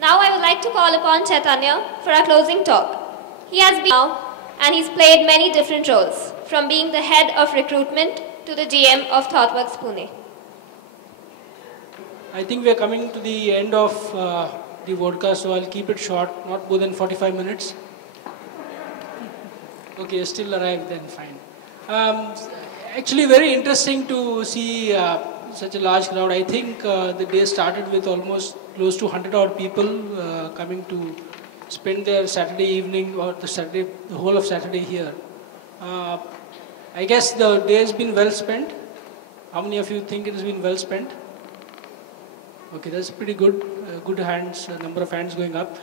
Now I would like to call upon Chaitanya for our closing talk. He has been now and he's played many different roles, from being the head of recruitment to the GM of ThoughtWorks Pune. I think we are coming to the end of the vodka, so I'll keep it short, not more than 45 minutes. Okay, still arrived then, fine. Actually, very interesting to see such a large crowd. I think the day started with almost close to 100 odd people coming to spend their Saturday evening or the whole of Saturday here. I guess the day has been well spent. How many of you think it has been well spent? Okay, that's pretty good. Good hands, number of hands going up.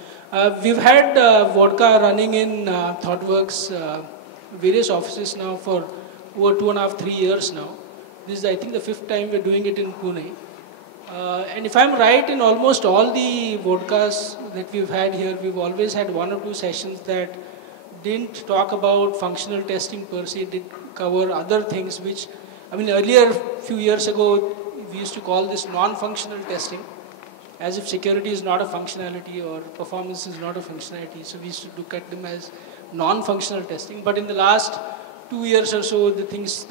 We've had vodka running in ThoughtWorks various offices now for over 2.5, 3 years now. This is, I think, the 5th time we're doing it in Pune. And if I'm right, in almost all the vodkas that we've had here, we've always had 1 or 2 sessions that didn't talk about functional testing per se, did cover other things which, I mean, earlier, a few years ago, we used to call this non-functional testing, as if security is not a functionality or performance is not a functionality. So we used to look at them as non-functional testing. But in the last 2 years or so, the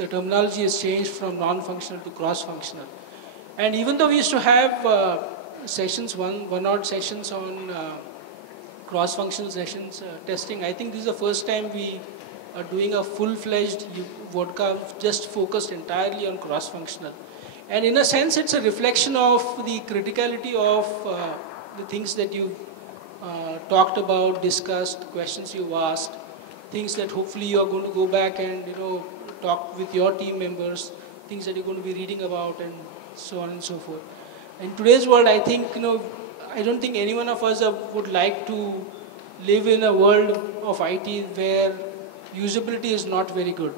terminology has changed from non-functional to cross-functional. And even though we used to have sessions, one odd sessions on cross-functional sessions testing, I think this is the first time we are doing a full-fledged vodka just focused entirely on cross-functional. And in a sense, it's a reflection of the criticality of the things that you've talked about, discussed, questions you've asked, things that hopefully you're going to go back and talk with your team members, things that you're going to be reading about, and so on and so forth. In today's world, I think I don't think any one of us would like to live in a world of IT where usability is not very good.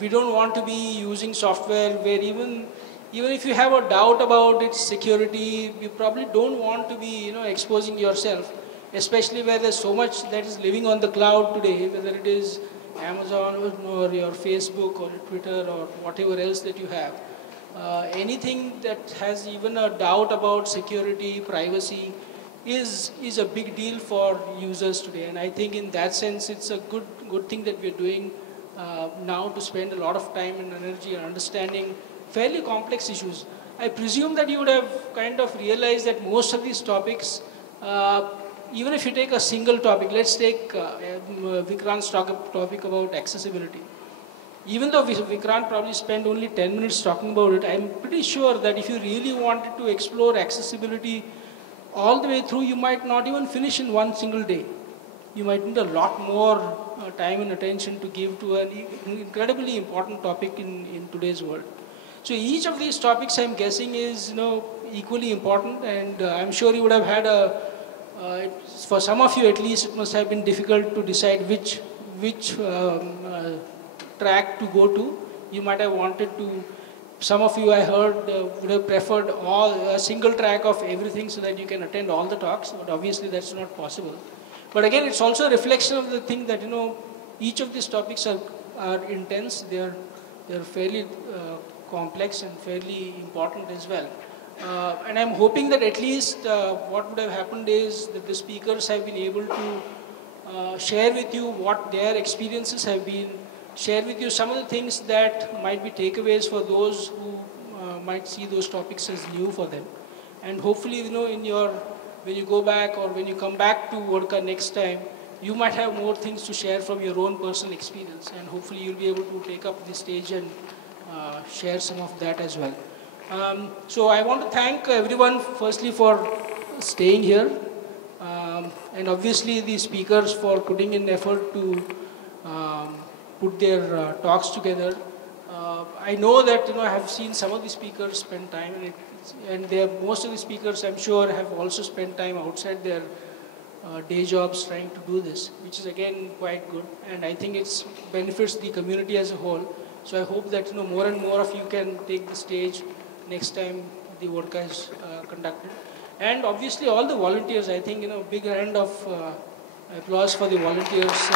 We don't want to be using software where even if you have a doubt about its security, you probably don't want to be exposing yourself, especially where there's so much that is living on the cloud today, whether it is Amazon or your Facebook or Twitter or whatever else that you have. Anything that has even a doubt about security, privacy is a big deal for users today. And I think in that sense, it's a good thing that we're doing now to spend a lot of time and energy on understanding fairly complex issues. I presume that you would have kind of realized that most of these topics, even if you take a single topic, let's take Vikrant's topic about accessibility. Even though Vikrant probably spent only 10 minutes talking about it, I'm pretty sure that if you really wanted to explore accessibility all the way through, you might not even finish in one single day. You might need a lot more time and attention to give to an incredibly important topic in today's world. So each of these topics, I'm guessing, is equally important, and I'm sure you would have had for some of you at least, it must have been difficult to decide which track to go to. You might have wanted to. Some of you, I heard, would have preferred a single track of everything so that you can attend all the talks, but obviously that's not possible. But again, it's also a reflection of the thing that, each of these topics are intense, they're fairly complex and fairly important as well. And I'm hoping that at least what would have happened is that the speakers have been able to share with you what their experiences have been, share with you some of the things that might be takeaways for those who might see those topics as new for them. And hopefully, when you go back or when you come back to vodka next time, you might have more things to share from your own personal experience, and hopefully you'll be able to take up the stage and share some of that as well. So I want to thank everyone firstly for staying here, and obviously the speakers for putting in effort to put their talks together. I know that I have seen some of the speakers spend time, and most of the speakers, I'm sure, have also spent time outside their day jobs trying to do this, which is again quite good, and I think it benefits the community as a whole. So I hope that more and more of you can take the stage next time the vodka is conducted. And obviously all the volunteers, I think big round of applause for the volunteers.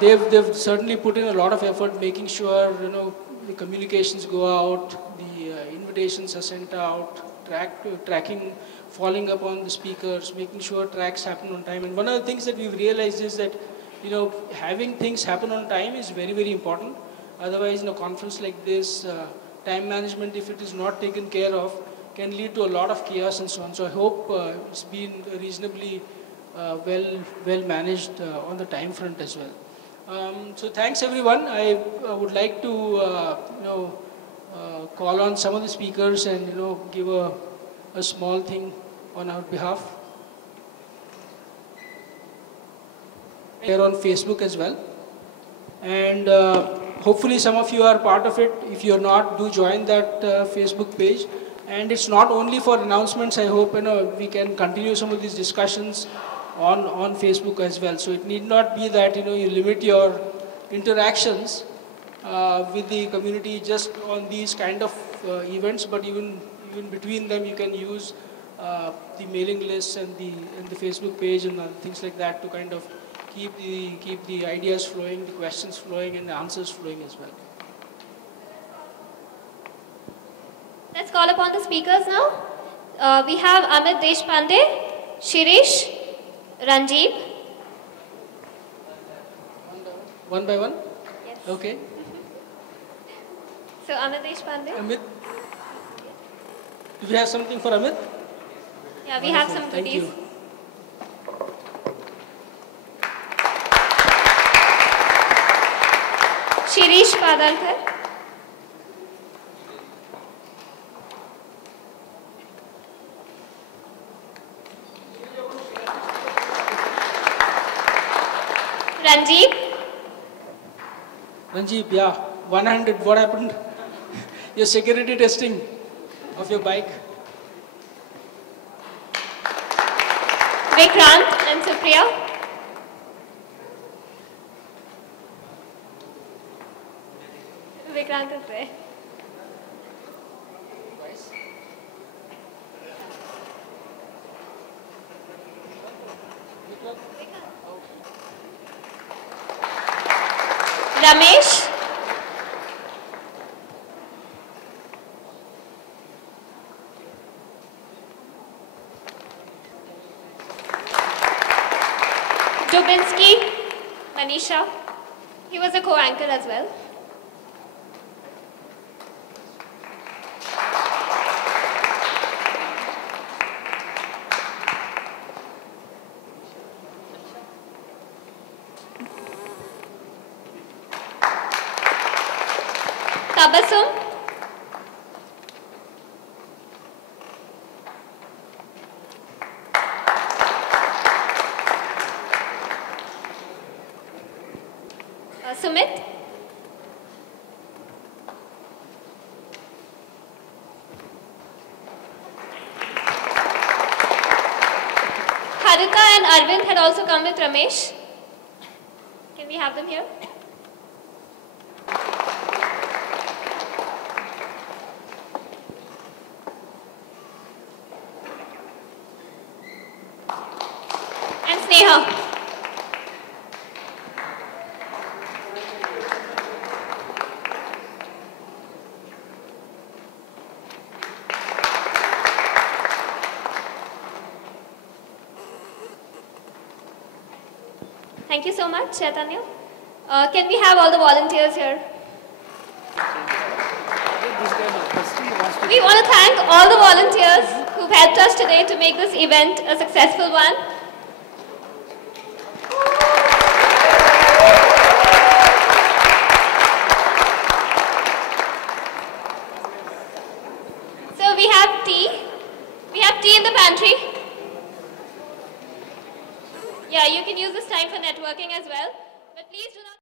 they've certainly put in a lot of effort making sure, the communications go out, the invitations are sent out, tracking, following up on the speakers, making sure tracks happen on time. And one of the things that we've realized is that, having things happen on time is very, very important. Otherwise, in a conference like this, time management, if it is not taken care of, can lead to a lot of chaos and so on. So I hope it's been reasonably well managed on the time front as well. So thanks everyone. I would like to call on some of the speakers and give a small thing on our behalf. Here on Facebook as well, and hopefully some of you are part of it. If you are not, do join that Facebook page. And it's not only for announcements. I hope we can continue some of these discussions on Facebook as well. So it need not be that you limit your interactions with the community just on these kind of events, but even between them you can use the mailing lists and the Facebook page and things like that to kind of keep the ideas flowing, the questions flowing, and the answers flowing as well. Let's call upon the speakers now. We have Amit Deshpande, Shirish, Ranjeev. One by one? Yes. Okay. So Amit Deshpande. Amit, do we have something for Amit? Yeah, we have some goodies. Thank you. Shirish Padarkar. Ranjeev, yeah, 100. What happened? Your security testing of your bike. Vikrant and Supriya. Vikrant is there. Ramesh. Dubinsky, Manisha. He was a co-anchor as well. Tabassum. Sumit. Harita and Arvind had also come with Ramesh. Can we have them here? And Sneha. Thank you so much, Chaitanya. Can we have all the volunteers here? We want to thank all the volunteers who've helped us today to make this event a successful one. So we have tea. We have tea in the pantry. Yeah, you can use this time for networking as well. But please do not